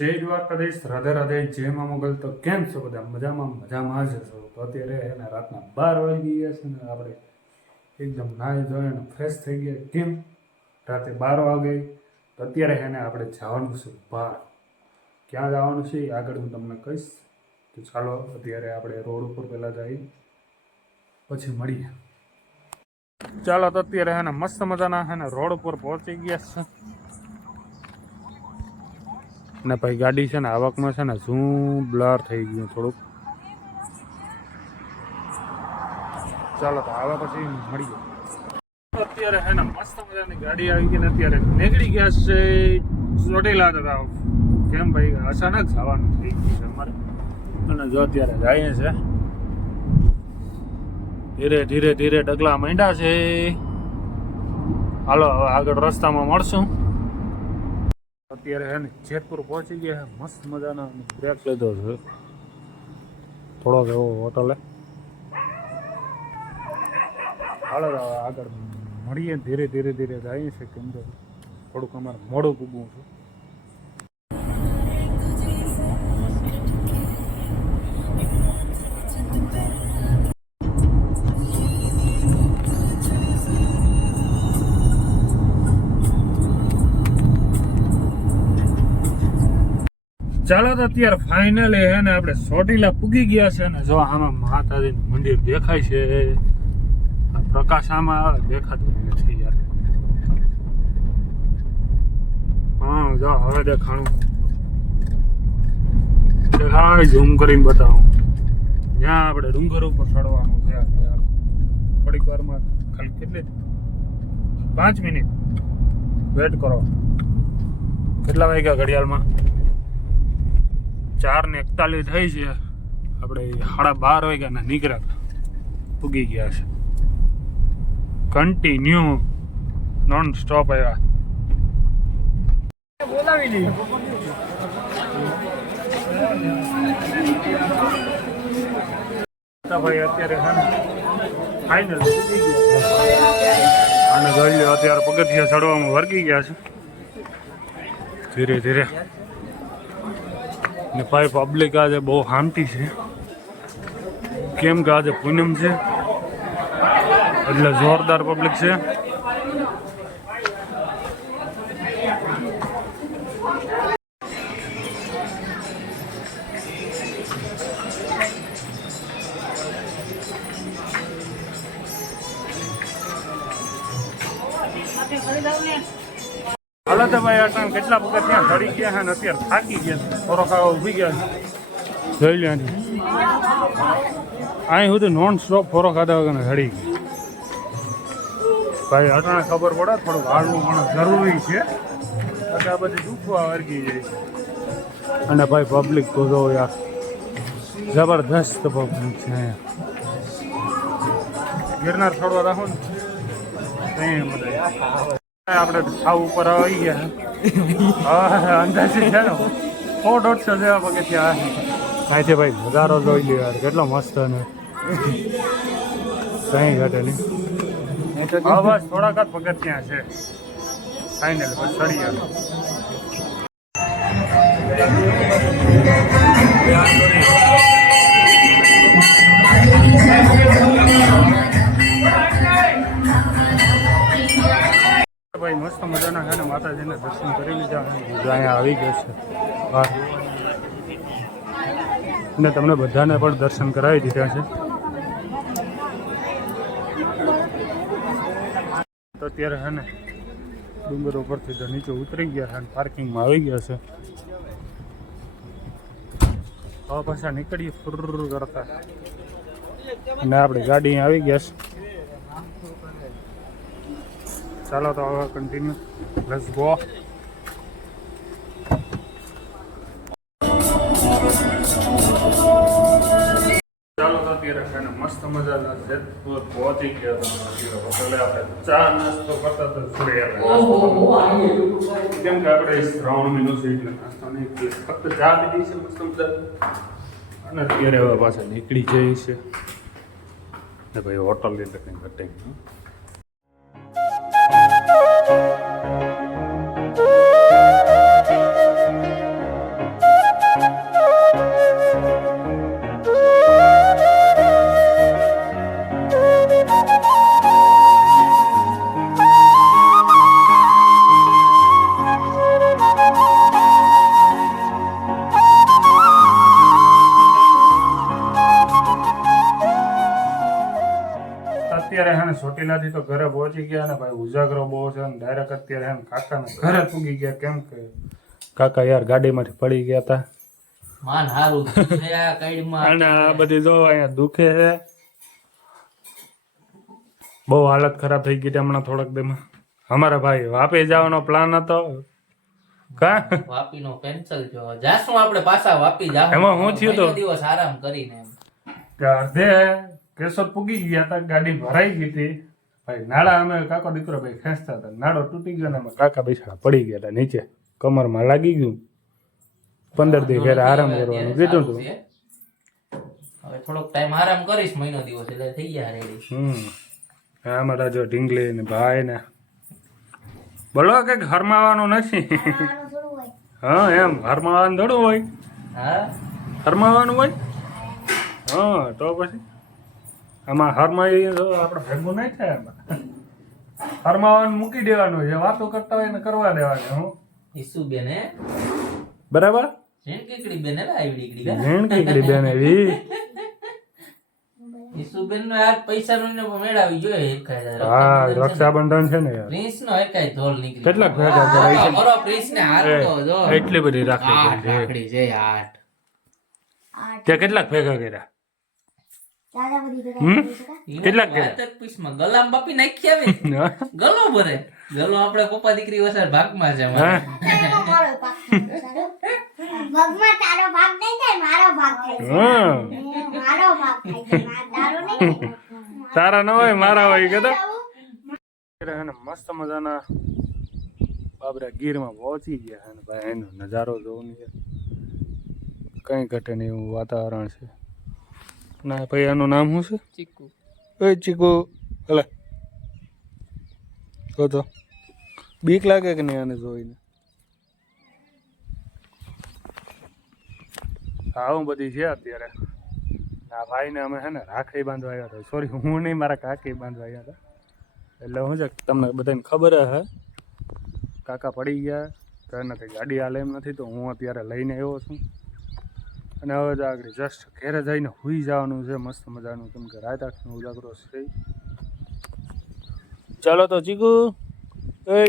જય દ્વારકાધીશ, રાધે રાધે, જય મા મોગલ. તો કેમ છો બધા? મજામાં જ છો? તો અત્યારે એને રાતના 12 વાગી ગયા છે ને આપણે એકદમ નાહી ધોઈને ફ્રેશ થઈ ગયા. કેમ રાતે 12 વાગે? તો અત્યારે એને આપણે જવાનું છે બહાર. ક્યાં જવાનું છે એ આગળ હું તમને કહીશ. તો ચાલો અત્યારે આપણે રોડ ઉપર પહેલાં જઈએ, પછી મળીએ. ચાલો તો અત્યારે એને મસ્ત મજાના એને રોડ ઉપર પહોંચી ગયા છે ને ભાઈ. ગાડી છે ને આવકમાં છે ને ઝૂમ બ્લર થઈ ગયું થોડુંક. ચાલો તો આવા પછી મળીએ. અત્યારે છે ને મસ્ત મજાની ગાડી આવી ગઈ ને અત્યારે નીકળી ગયા છે ચોટીલા તરફ. કેમ ભાઈ અચાનક જવાનું થઈ ગયું છે અમારે, અને જો અત્યારે જઈએ છે ધીરે ધીરે ધીરે ડગલા માંડ્યા છે. હાલો હવે આગળ રસ્તામાં મળશું. અત્યારે હે ને જેતપુર પહોંચી ગયા. મસ્ત મજાનો બ્રેક લીધો છે થોડોક એવો હોટલે. હાલો આગળ મળીએ. ધીરે ધીરે ધીરે જઈએ છે કેમ કે થોડુંક અમારે મોડું પૂગવું છે. ચાલો તો અત્યારે ફાઇનલી હે ને આપણે ચોટીલા પૂગી ગયા છે ને જો આમાં માતાજીનું મંદિર દેખાય છે. આ પ્રકાશ આમાં આવે દેખાતું નથી યાર. હા જો હવે દેખાણું દેખાય. ઝૂમ કરીને બતાવું. જ્યાં આપણે ડુંગર ઉપર ચડવાનું છે થોડીક વારમાં. ખાલી કેટલી 5 મિનિટ વેટ કરો. કેટલા વાગ્યા ઘડિયાળમાં? 4:41 થઈ છે. આપણે 12:30 વાગ્યાના નીકળ્યા, પૂગી ગયા છે. કન્ટિન્યુ નોન સ્ટોપ આવ્યા. બોલાવી નહીં ભાઈ. અત્યારે ફાઇનલ પૂગી ગયા અને જોઈ લો અત્યારે પગથિયા ચડવામાં વર્ગી ગયા છે ધીરે ધીરે. ને ભાઈ પબ્લિક આજે બહુ હામટી છે કેમ કે આજે પૂનમ છે એટલે જોરદાર પબ્લિક છે. હાલો તો ભાઈ અટાણ કેટલા વખત ત્યાં ચડી ગયા છે ને અત્યારે થાકી ગયા છે. થોડો ખાવા ઊભી ગયા છે. જોઈ લે અહીં સુધી નોન સ્ટોપ ફોરો ખાધા વગર ચડી ગયા ભાઈ. અટાણે ખબર પડે થોડુંક હાલવું પણ જરૂરી છે. આ બધી દુખવા વર્ગી જાય છે. અને ભાઈ પબ્લિક તો જો યાર જબરદસ્ત પબ્લિક છે અહીંયા. ગિરનાર છોડવા રાખો ને ત્યાં બધા આપણે છાવ ઉપર આવી ગયા. હા અંદાજે છે ને 100-150 જેવા પગથિયા થાય છે ભાઈ. નજારો જોઈ લે યાર કેટલો મસ્ત. અને કઈ ઘટે નહીં. બસ થોડાક જ પગથિયા છે ફાઇનલ. બસ ચડી ગયા. ભાઈ મસ્ત મજાના છે ને માતાજીને દર્શન કરી લીધા. અહીંયા આવી ગયો છે બહાર અને તમને બધાને પણ દર્શન કરાવી દીધા છે. તો અત્યારે છે ને ડુંગર ઉપરથી તો નીચે ઉતરી ગયા છે અને પાર્કિંગમાં આવી ગયા છે. હવે પાછા નીકળીએ ફુર કરતા અને આપણી ગાડી આવી ગયા છે. ચાલો તો હવે કન્ટિન્યુ લેટ્સ ગો. ચાલો તો અત્યારે છે ને મસ્ત મજાના જેતપુર પહોંચી ગયા. હોટલે આપણે ચા નાસ્તો કરતા તો છોડી કેમ કે આપણે શ્રાવણ મહિનો છે એટલે નાસ્તો નહીં, ફક્ત ચા પીધી છે મસ્ત મજા. અને અત્યારે હવે પાછા નીકળી જાય છે ને ભાઈ. હોટલ એટલે કંઈ ઘટે નહીં. ચોટીલાથી તો ઘરે પહોંચી ગયા ને ભાઈ ઉજાગરો બહુ છે ને ડાયરેક્ટ અત્યારે એમ કાકાના ઘરે પૂગી ગયા કેમ કે કાકા યાર ગાડીમાંથી પડી ગયા હતા માન હારું છે આ કઈડમાં અને આ બધી જો અહીંયા દુખે છે બહુ હાલત ખરાબ થઈ ગઈ હતી હમણાં થોડાક દીમાં અમારા ભાઈ વાપી જવાનો પ્લાન હતો કા વાપી નો કેન્સલ થયો જાશું આપણે પાછા વાપી જાવ એમાં હું થયું તો દિવસ આરામ કરીને એમ કે અડધે કેશોદ પૂગી ગયા હતા ગાડી ભરાઈ ગઈ હતી ભાઈ નાળા અમે કાકો દીકરો ભાઈ ખેંચતા હતા નાળો તૂટી ગયો ને અમે કાકા બેસા પડી ગયા હતા નીચે કમરમાં લાગી ગયું 15 દી ઘરે આરામ કરવાનું કીધું હતું હવે થોડોક ટાઈમ આરામ કરીશ મહિનો દિવસ એટલે થઈ ગયા રેડી અમારા જો ઢીંગલી ને ભાઈ ને બોલો કે હરમાવાનું નથી હા એમ હરમાવાનું થોડું હોય હા હરમાવાનું હોય હા તો પછી આમાં હરમાઈ તો આપણે ભેગું નહીં થાય એમાં હરમાવાનું મૂકી દેવાનું જે વાતો કરતા હોય ને કરવા દેવાની હું ઈસુબેન હે બરાબર ઝીણકીકડી બેન હે આઈડી કડી ઝીણકીકડી બેન એવી ઈસુબેન નો યાર પૈસા નો ને મેળાવી જોઈએ 1000 હા રક્ષાબંધન છે ને યાર પ્રિન્સ નો એકાય ધોલ નીકળી કેટલાક ભેગા કરાય છે બરો પ્રિન્સ ને હાથ તો જો એટલી બધી રાખી છે રાખડી છે 8 તે કેટલાક ભેગા કર્યા કેટલાક કર્યા પીસમાં ગલામ બાપી નાખી આવે ગલો ભરે ગલો આપણે પપ્પા દીકરી વસાર ભાગમાં છે ભાગમાં તારો ભાગ નહીં થાય મારો ભાગ થાય મારો ભાગ થાય તારો નહીં તારા ન હોય મારા હોય કે મસ્ત મજાના બાબરા ગીરમાં પહોંચી ગયા અને ભાઈ એનો નજારો જોવાની કઈ ઘટે નહીં એવું વાતાવરણ છે ના ભાઈ એનું નામ શું છે ચીકુ ઓય ચીકુ હલે તો બીક લાગે કે નહીં આને જોઈને આવું બધી છે અત્યારે આ ભાઈને અમે છે ને રાખડી બાંધવા આવ્યા હતા સોરી હું નહીં મારા કાકી બાંધવા આવ્યા હતા એટલે હું છે તમને બધાને ખબર હે કાકા પડી ગયા તો એનાથી ગાડી હાલે એમ નથી તો હું અત્યારે લઈને આવ્યો છું અને હવે તો આગળ જસ્ટ ઘેરે જઈને સુઈ જવાનું છે મસ્ત મજાનું કેમ કે રાત આખનો ઉજાગરો છે ચાલો તો ચીકુ એ